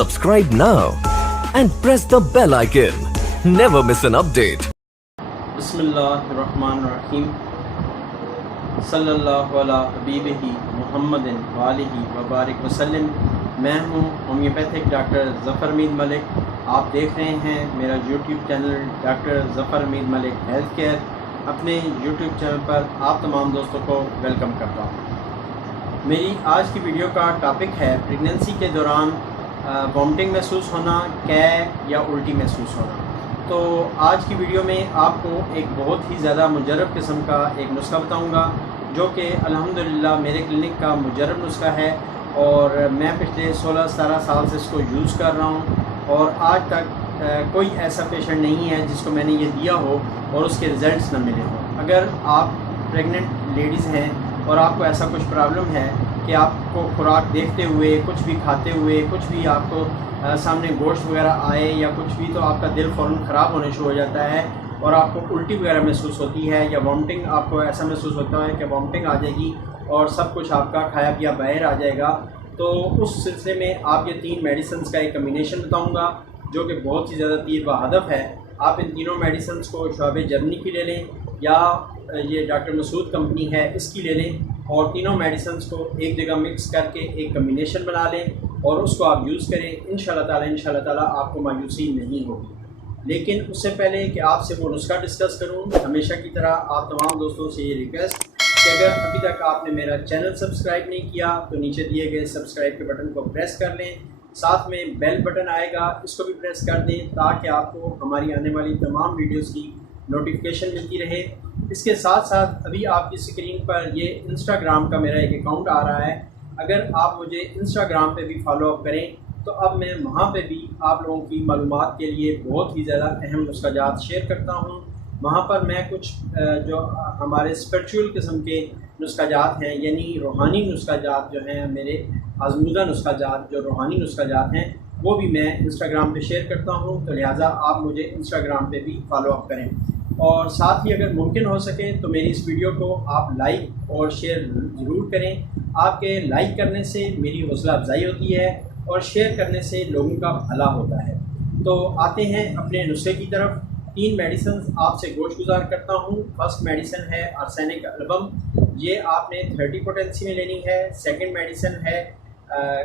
Subscribe now and press the bell icon. Never miss an update. बिस्मिल्लाहिर्रहमानिर्रहीम सल्लल्लाहु अला हबीबिही मुहम्मदिन वालिही वबारिक वसल्लम। मैं हूँ होम्योपैथिक डॉक्टर ज़फ़र मीर मलिक। आप देख रहे हैं मेरा YouTube channel doctor Zafar Mir Malik health care. अपने यूट्यूब चैनल पर आप तमाम दोस्तों को वेलकम करता हूँ। मेरी आज की वीडियो का टॉपिक है प्रेगनेंसी के दौरान वॉमिटिंग महसूस होना, कै या उल्टी महसूस होना। तो आज की वीडियो में आपको एक बहुत ही ज़्यादा मुजरब किस्म का एक नुस्खा बताऊंगा, जो कि अल्हम्दुलिल्लाह मेरे क्लिनिक का मुजरब नुस्खा है और मैं पिछले 16-17 साल से इसको यूज़ कर रहा हूं और आज तक कोई ऐसा पेशेंट नहीं है जिसको मैंने ये दिया हो और उसके रिज़ल्ट्स ना मिले हों। अगर आप प्रेग्नेंट लेडीज़ हैं और आपको ऐसा कुछ प्रॉब्लम है कि आपको खुराक देखते हुए, कुछ भी खाते हुए, कुछ भी आपको सामने गोश्त वगैरह आए या कुछ भी, तो आपका दिल फ़ौरन ख़राब होने शुरू हो जाता है और आपको उल्टी वगैरह महसूस होती है या वॉमिटिंग, आपको ऐसा महसूस होता है कि वॉमिटिंग आ जाएगी और सब कुछ आपका खाया पिया बाहर आ जाएगा। तो उस सिलसिले में आप ये 3 मेडिसिन का एक कम्बिनेशन बताऊँगा जो कि बहुत ही ज़्यादा तीर व हदफ है। आप इन तीनों मेडिसिन को शोबे जर्मनी की ले लें या ये डॉक्टर मसूद कंपनी है इसकी ले लें और तीनों मेडिसिन को एक जगह मिक्स करके एक कम्बिनेशन बना लें और उसको आप यूज़ करें। इंशाल्लाह ताला आपको मायूसी नहीं होगी। लेकिन उससे पहले कि आपसे वो नुस्खा डिस्कस करूं, हमेशा की तरह आप तमाम दोस्तों से ये रिक्वेस्ट कि अगर अभी तक आपने मेरा चैनल सब्सक्राइब नहीं किया तो नीचे दिए गए सब्सक्राइब के बटन को प्रेस कर लें, साथ में बेल बटन आएगा इसको भी प्रेस कर दें ताकि आपको हमारी आने वाली तमाम वीडियोज़ की नोटिफिकेशन मिलती रहे। इसके साथ साथ अभी आपकी स्क्रीन पर ये इंस्टाग्राम का मेरा एक अकाउंट आ रहा है। अगर आप मुझे इंस्टाग्राम पे भी फॉलो अप करें तो अब मैं वहाँ पे भी आप लोगों की मालूमात के लिए बहुत ही ज़्यादा अहम नुस्खाजात शेयर करता हूँ। वहाँ पर मैं कुछ जो हमारे स्पिरिचुअल किस्म के नुस्खाजात हैं, यानी रूहानी नुस्खाजात जो हैं, मेरे आजमूदा नुस्खाजात जो रूहानी नुस्खाजात हैं, वो भी मैं इंस्टाग्राम पे शेयर करता हूँ। तो लिहाजा आप मुझे इंस्टाग्राम पे भी फॉलो अप करें और साथ ही अगर मुमकिन हो सके तो मेरी इस वीडियो को आप लाइक और शेयर ज़रूर करें। आपके लाइक करने से मेरी हौसला अफजाई होती है और शेयर करने से लोगों का भला होता है। तो आते हैं अपने नुस्खे की तरफ। 3 मेडिसिन आपसे गोशगुजार करता हूँ। फर्स्ट मेडिसिन है आर्सेनिक एल्बम, ये आपने 30 पोटेंसी में लेनी है। सेकंड मेडिसिन है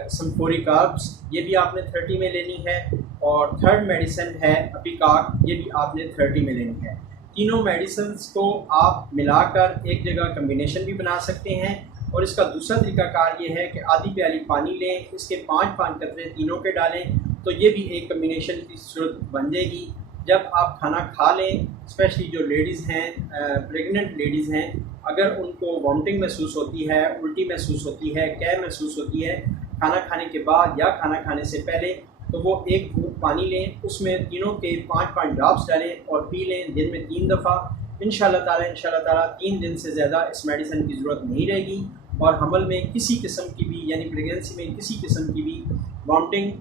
सल्फ्यूरिक कार्ब्स, ये भी आपने 30 में लेनी है। और थर्ड मेडिसिन है अपिकाक, ये भी आपने 30 में लेनी है। तीनों मेडिसिन को आप मिलाकर एक जगह कम्बिनेशन भी बना सकते हैं और इसका दूसरा तरीकाकार ये है कि आधी प्याली पानी लें, इसके 5-5 कतरे तीनों के डालें, तो ये भी एक कम्बिनेशन की सूरत बन जाएगी। जब आप खाना खा लें, स्पेशली जो लेडीज़ हैं, प्रेग्नेंट लेडीज़ हैं, अगर उनको वॉमिटिंग महसूस होती है, उल्टी महसूस होती है, कै महसूस होती है खाना खाने के बाद या खाना खाने से पहले, तो वो एक घूंट पानी लें, उसमें तीनों के 5-5 ड्रॉप्स डालें और पी लें दिन में 3 दफ़ा। इंशाल्लाह ताला 3 दिन से ज़्यादा इस मेडिसिन की ज़रूरत नहीं रहेगी और हमल में किसी किस्म की भी, यानी प्रेगनेंसी में किसी किस्म की भी वॉमिटिंग,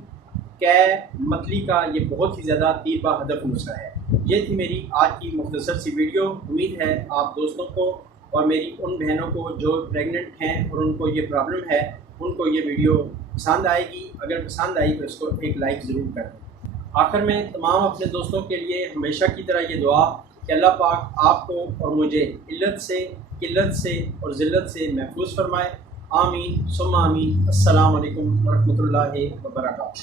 कै, मतली का ये बहुत ही ज़्यादा तीर बा हदफ नुस्खा है। ये थी मेरी आज की मुख्तसर सी वीडियो। उम्मीद है आप दोस्तों को और मेरी उन बहनों को जो प्रेग्नेंट हैं और उनको ये प्रॉब्लम है, उनको ये वीडियो पसंद आएगी। अगर पसंद आई तो इसको एक लाइक ज़रूर कर दें। आखिर में तमाम अपने दोस्तों के लिए हमेशा की तरह ये दुआ कि अल्लाह पाक आपको और मुझे इल्लत से, किल्लत से और ज़िल्लत से महफूज फरमाए। आमीन सुम्मा आमीन। अस्सलाम वालेकुम वरहमतुल्लाहि वबरकातुहू।